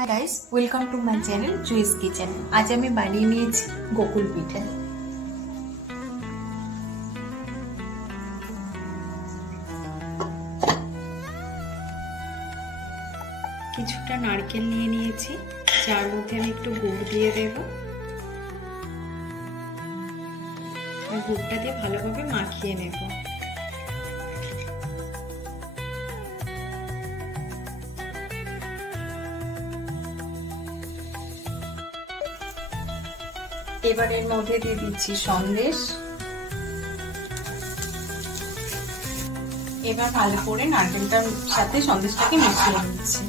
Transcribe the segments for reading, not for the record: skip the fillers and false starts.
Hi guys, welcome to my channel जुइस kitchen. आज আমি বানিয়ে নিয়েছি গোকুল পিঠা। কিছুটা নারকেল নিয়ে নিয়েছি, যার মধ্যে আমি একটু গুড় দিয়ে দেব। আর গুড়টা দিয়ে ভালোভাবে মাখিয়ে নেব। এবার এর মধ্যে দিয়ে দিচ্ছি সন্দেশ। এবার ভালো করে নারকেলটার সাথে সন্দেশটাকে মিশিয়ে নিচ্ছি।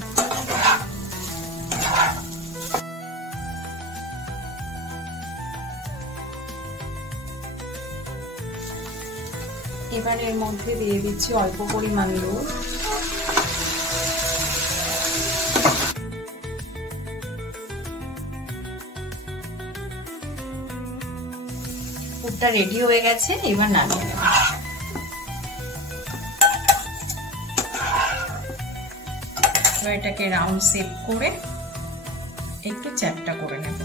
এবার এর মধ্যে দিয়ে দিচ্ছি অল্প পরিমাণ দুধ। পুরটা রেডি হয়ে গেছে, এবার নামিয়ে নেব। এবার এটাকে রাউন্ড শেপ করে একটু চ্যাপ্টা করে নেব।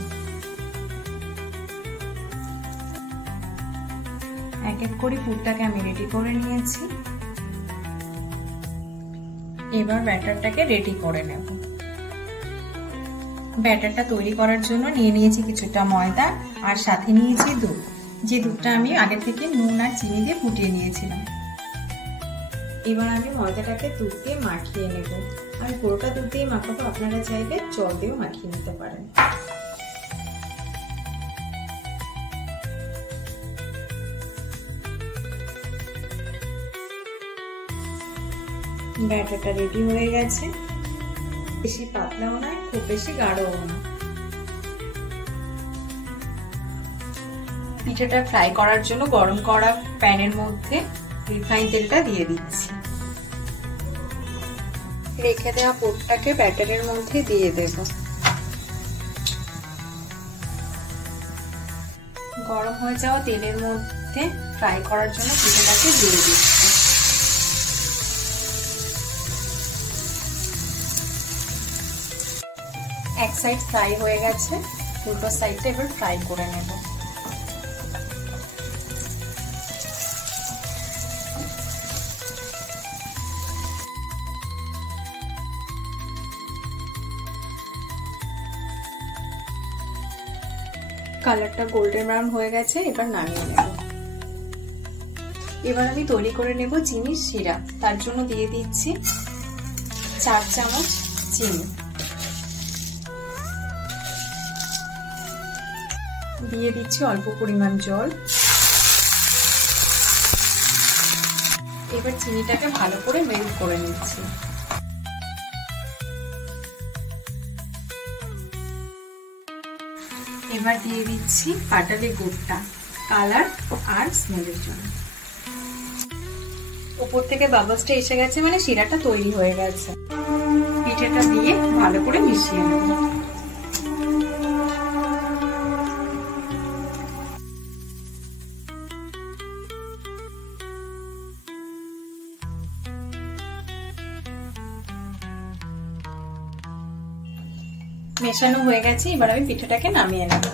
এক এক করে পুরটাকে আমি রেডি করে নিয়েছি। এবার ব্যাটারটাকে রেডি করে নেব। ব্যাটারটা তৈরি করার জন্য নিয়ে নিয়েছি কিছুটা ময়দা আর সাথে নিয়েছি দুধ, যে দুধটা আমি আগে থেকে নুন আর চিনি দিয়ে ফুটিয়ে নিয়েছিলাম। এবার আমি ময়দাটাকে দুধ দিয়ে মাখিয়ে নেব। আমি পুরোটা দুধ দিয়ে মাখাবো, আপনারা চাইলে জল দিয়েও মাখিয়ে নিতে পারেন। ব্যাটারটা রেডি হয়ে গেছে। বেশি পাতলাও নয়, খুব বেশি গাঢ়ও না। পিঠাটা ফ্রাই করার জন্য গরম করা প্যানের মধ্যে রিফাইন তেলটা দিয়ে দিচ্ছি। রেখে দেওয়া পুরটাকে ব্যাটারের মধ্যে দিয়ে দেব। গরম হয়ে যাওয়া তেলের মধ্যে ফ্রাই করার জন্য পিঠাটাকে দিয়ে দিচ্ছি। এক সাইড ফ্রাই হয়ে গেছে, উল্টো সাইডটা এবার ফ্রাই করে নেব। কালারটা গোল্ডেন ব্রাউন হয়ে গেছে, এবার নামিয়ে নেব। এবার আমি তৈরি করে নেব চিনির সিরাপ। তার জন্য দিয়ে দিচ্ছি 4 চামচ চিনি। দিয়ে দিচ্ছি অল্প পরিমাণ জল। এবার চিনিটাকে ভালো করে মেল্ট করে নিচ্ছি। এবার দিয়ে দিচ্ছি পাটালি গুড়টা, কালার আর স্মেলের জন্য। উপর থেকে বাবলসটা এসে গেছে, মানে শিরাটা তৈরি হয়ে গেছে। পিঠাটা দিয়ে ভালো করে মিশিয়ে নেব। মেশানো হয়ে গেছে, এবার আমি পিঠাটাকে নামিয়ে নেব।